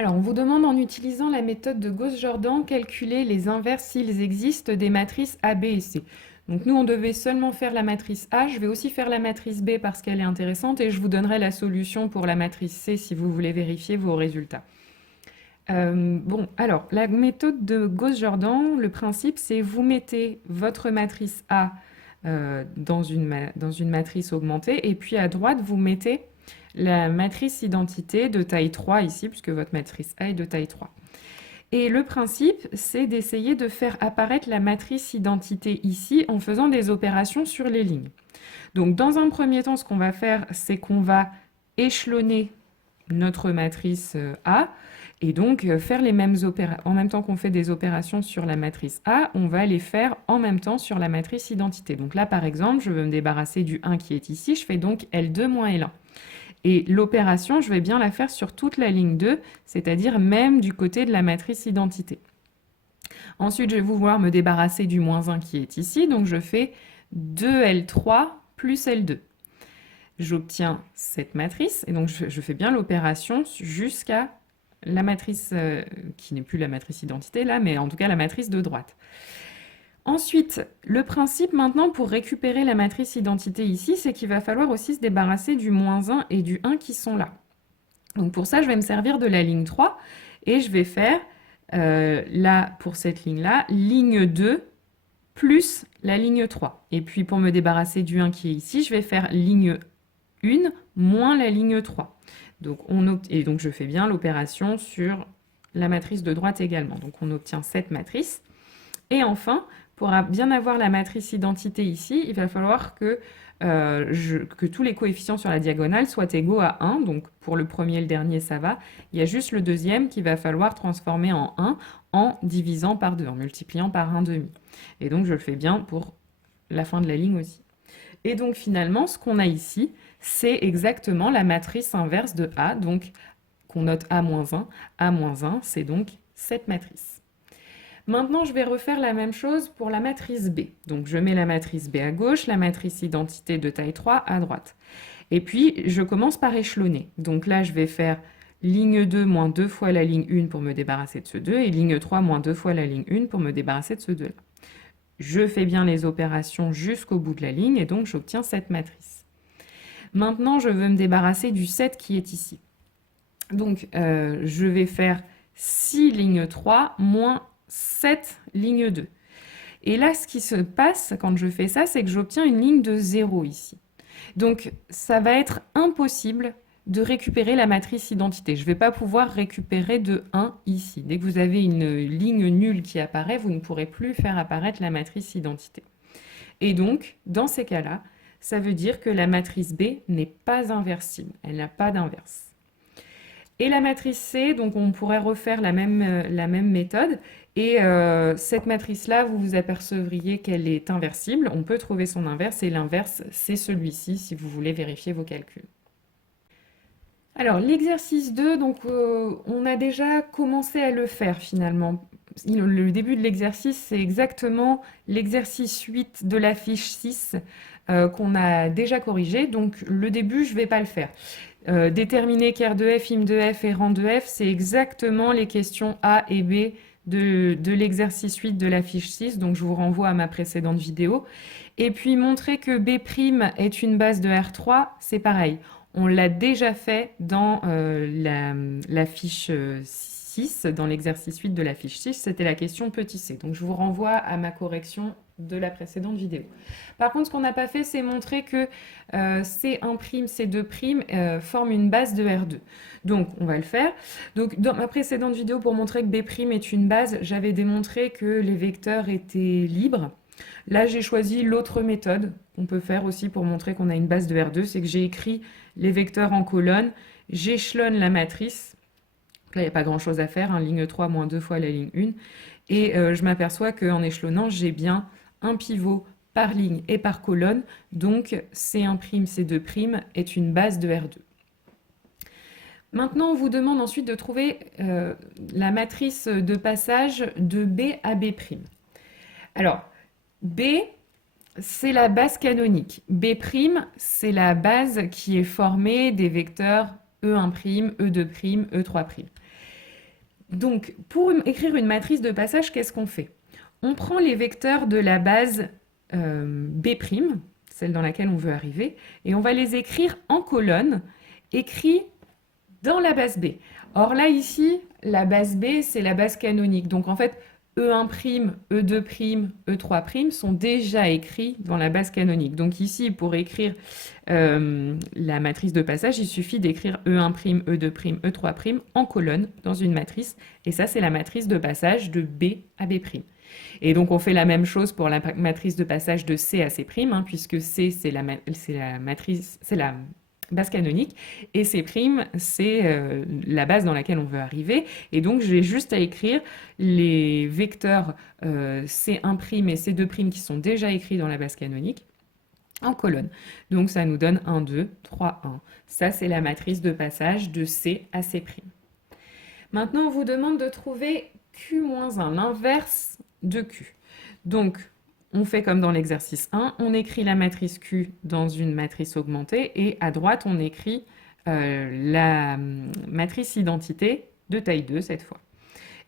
Alors, on vous demande en utilisant la méthode de Gauss-Jordan, calculer les inverses s'ils existent des matrices A, B et C. Donc nous, on devait seulement faire la matrice A, je vais aussi faire la matrice B parce qu'elle est intéressante et je vous donnerai la solution pour la matrice C si vous voulez vérifier vos résultats. Bon, alors, la méthode de Gauss-Jordan, le principe, c'est vous mettez votre matrice A dans une matrice augmentée et puis à droite, vous mettez la matrice identité de taille 3 ici, puisque votre matrice A est de taille 3. Et le principe, c'est d'essayer de faire apparaître la matrice identité ici en faisant des opérations sur les lignes. Donc dans un premier temps, ce qu'on va faire, c'est qu'on va échelonner notre matrice A et donc faire les mêmes opérations. En même temps qu'on fait des opérations sur la matrice A, on va les faire en même temps sur la matrice identité. Donc là, par exemple, je veux me débarrasser du 1 qui est ici, je fais donc L2 moins L1. Et l'opération, je vais bien la faire sur toute la ligne 2, c'est-à-dire même du côté de la matrice identité. Ensuite, je vais vouloir me débarrasser du moins 1 qui est ici, donc je fais 2L3 plus L2. J'obtiens cette matrice, et donc je fais bien l'opération jusqu'à la matrice, qui n'est plus la matrice identité là, mais en tout cas la matrice de droite. Ensuite, le principe maintenant pour récupérer la matrice identité ici, c'est qu'il va falloir aussi se débarrasser du moins 1 et du 1 qui sont là. Donc pour ça, je vais me servir de la ligne 3 et je vais faire, là, pour cette ligne-là, ligne 2 plus la ligne 3. Et puis pour me débarrasser du 1 qui est ici, je vais faire ligne 1 moins la ligne 3. Donc et donc je fais bien l'opération sur la matrice de droite également. Donc on obtient cette matrice. Et enfin, pour bien avoir la matrice identité ici, il va falloir que tous les coefficients sur la diagonale soient égaux à 1. Donc pour le premier et le dernier, ça va. Il y a juste le deuxième qu'il va falloir transformer en 1 en divisant par 2, en multipliant par 1,5. Et donc je le fais bien pour la fin de la ligne aussi. Et donc finalement, ce qu'on a ici, c'est exactement la matrice inverse de A, donc qu'on note A-1. A-1, c'est donc cette matrice. Maintenant, je vais refaire la même chose pour la matrice B. Donc, je mets la matrice B à gauche, la matrice identité de taille 3 à droite. Et puis, je commence par échelonner. Donc là, je vais faire ligne 2 moins 2 fois la ligne 1 pour me débarrasser de ce 2 et ligne 3 moins 2 fois la ligne 1 pour me débarrasser de ce 2-là. Je fais bien les opérations jusqu'au bout de la ligne et donc j'obtiens cette matrice. Maintenant, je veux me débarrasser du 7 qui est ici. Donc, je vais faire 6 ligne 3 moins 7 ligne 2. Et là, ce qui se passe quand je fais ça, c'est que j'obtiens une ligne de 0 ici. Donc, ça va être impossible de récupérer la matrice identité. Je ne vais pas pouvoir récupérer de 1 ici. Dès que vous avez une ligne nulle qui apparaît, vous ne pourrez plus faire apparaître la matrice identité. Et donc, dans ces cas-là, ça veut dire que la matrice B n'est pas inversible. Elle n'a pas d'inverse. Et la matrice C, donc on pourrait refaire la même méthode. Et cette matrice-là, vous vous apercevriez qu'elle est inversible. On peut trouver son inverse et l'inverse, c'est celui-ci si vous voulez vérifier vos calculs. Alors l'exercice 2, donc, on a déjà commencé à le faire finalement. Le début de l'exercice, c'est exactement l'exercice 8 de la fiche 6 qu'on a déjà corrigé. Donc le début, je ne vais pas le faire. Déterminer ker de f, im de f et rang de f, c'est exactement les questions A et B de l'exercice 8 de la fiche 6, donc je vous renvoie à ma précédente vidéo. Et puis montrer que B' est une base de R3, c'est pareil. On l'a déjà fait dans la fiche 6, dans l'exercice 8 de la fiche 6, c'était la question petit c. Donc je vous renvoie à ma correction de la précédente vidéo. Par contre, ce qu'on n'a pas fait, c'est montrer que C1', C2' forment une base de R2. Donc, on va le faire. Donc, dans ma précédente vidéo, pour montrer que B' est une base, j'avais démontré que les vecteurs étaient libres. Là, j'ai choisi l'autre méthode qu'on peut faire aussi pour montrer qu'on a une base de R2, c'est que j'ai écrit les vecteurs en colonne, j'échelonne la matrice. Là, il n'y a pas grand-chose à faire, hein, ligne 3 moins 2 fois la ligne 1. Et je m'aperçois qu'en échelonnant, j'ai bien un pivot par ligne et par colonne, donc C1', C2' est une base de R2. Maintenant, on vous demande ensuite de trouver la matrice de passage de B à B'. Alors, B, c'est la base canonique. B', c'est la base qui est formée des vecteurs E1', E2', E3'. Donc, pour écrire une matrice de passage, qu'est-ce qu'on fait? On prend les vecteurs de la base B', celle dans laquelle on veut arriver, et on va les écrire en colonne, écrits dans la base B. Or là, ici, la base B, c'est la base canonique. Donc en fait, E1', E2', E3' sont déjà écrits dans la base canonique. Donc ici, pour écrire la matrice de passage, il suffit d'écrire E1', E2', E3' en colonne dans une matrice. Et ça, c'est la matrice de passage de B à B'. Et donc on fait la même chose pour la matrice de passage de C à C', puisque C, c'est la matrice, c'est la base canonique, et C', c'est la base dans laquelle on veut arriver. Et donc, j'ai juste à écrire les vecteurs C1' et C2' qui sont déjà écrits dans la base canonique en colonne. Donc, ça nous donne 1, 2, 3, 1. Ça, c'est la matrice de passage de C à C'. Maintenant, on vous demande de trouver Q-1, l'inverse de Q. Donc, on fait comme dans l'exercice 1, on écrit la matrice Q dans une matrice augmentée et à droite, on écrit la matrice identité de taille 2 cette fois.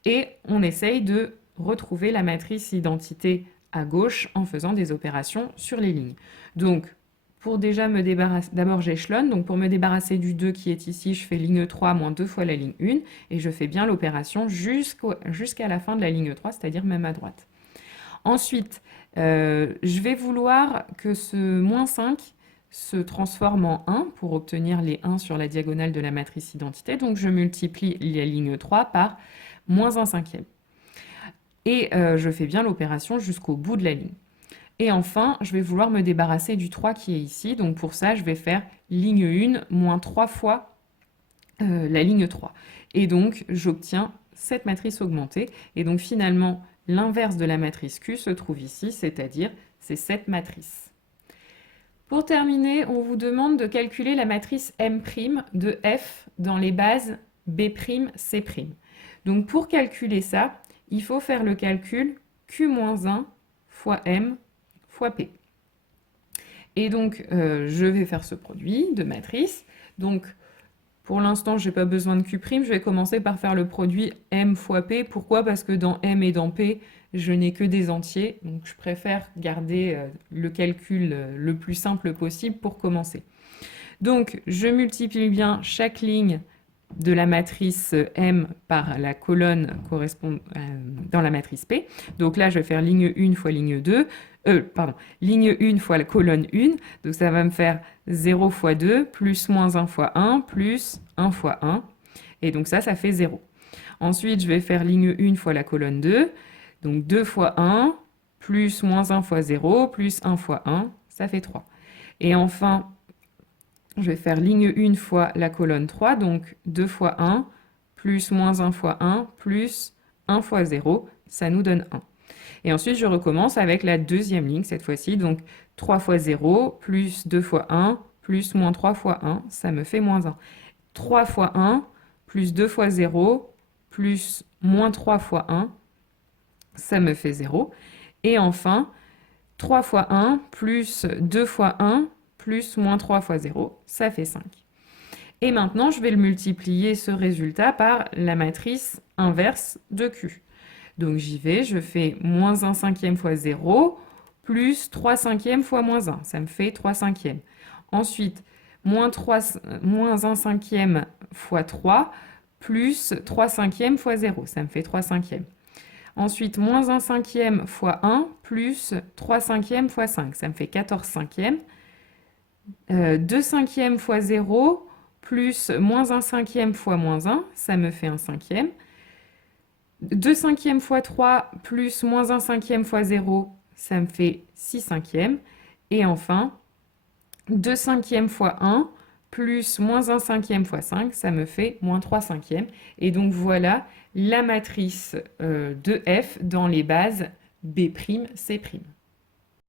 Et on essaye de retrouver la matrice identité à gauche en faisant des opérations sur les lignes. Donc, pour déjà me débarrasser, d'abord j'échelonne, donc pour me débarrasser du 2 qui est ici, je fais ligne 3 moins 2 fois la ligne 1 et je fais bien l'opération jusqu'à la fin de la ligne 3, c'est-à-dire même à droite. Ensuite, je vais vouloir que ce moins 5 se transforme en 1 pour obtenir les 1 sur la diagonale de la matrice identité. Donc, je multiplie la ligne 3 par moins 1 cinquième. Et je fais bien l'opération jusqu'au bout de la ligne. Et enfin, je vais vouloir me débarrasser du 3 qui est ici. Donc, pour ça, je vais faire ligne 1 moins 3 fois la ligne 3. Et donc, j'obtiens cette matrice augmentée. Et donc, finalement, l'inverse de la matrice Q se trouve ici, c'est-à-dire c'est cette matrice. Pour terminer, on vous demande de calculer la matrice M' de F dans les bases B', C'. Donc pour calculer ça, il faut faire le calcul Q-1 fois M fois P. Et donc, je vais faire ce produit de matrice. Donc, pour l'instant, je n'ai pas besoin de Q', je vais commencer par faire le produit M fois P. Pourquoi? Parce que dans M et dans P, je n'ai que des entiers. Donc, je préfère garder le calcul le plus simple possible pour commencer. Donc, je multiplie bien chaque ligne de la matrice M par la colonne correspondant dans la matrice P. Donc là, je vais faire ligne 1 fois ligne 2. Ligne 1 fois la colonne 1. Donc ça va me faire 0 fois 2, plus moins 1 fois 1, plus 1 fois 1. Et donc ça fait 0. Ensuite, je vais faire ligne 1 fois la colonne 2. Donc 2 fois 1, plus moins 1 fois 0, plus 1 fois 1, ça fait 3. Et enfin, je vais faire ligne 1 fois la colonne 3, donc 2 fois 1, plus moins 1 fois 1, plus 1 fois 0, ça nous donne 1. Et ensuite, je recommence avec la deuxième ligne cette fois-ci, donc 3 fois 0, plus 2 fois 1, plus moins 3 fois 1, ça me fait moins 1. 3 fois 1, plus 2 fois 0, plus moins 3 fois 1, ça me fait 0. Et enfin, 3 fois 1, plus 2 fois 1, plus moins 3 fois 0, ça fait 5. Et maintenant, je vais le multiplier, ce résultat, par la matrice inverse de Q. Donc j'y vais, je fais moins 1 cinquième fois 0, plus 3 cinquièmes fois moins 1, ça me fait 3 cinquièmes. Ensuite, moins 1 cinquième fois 3, plus 3 cinquièmes fois 0, ça me fait 3 cinquièmes. Ensuite, moins 1 cinquième fois 1, plus 3 cinquièmes fois 5, ça me fait 14 cinquièmes. 2 cinquièmes fois 0, plus moins 1 cinquième fois moins 1, ça me fait 1 cinquième. 2 cinquièmes fois 3, plus moins 1 cinquième fois 0, ça me fait 6 cinquièmes. Et enfin, 2 cinquièmes fois 1, plus moins 1 cinquième fois 5, ça me fait moins 3 cinquièmes. Et donc voilà la matrice de F dans les bases B', C'.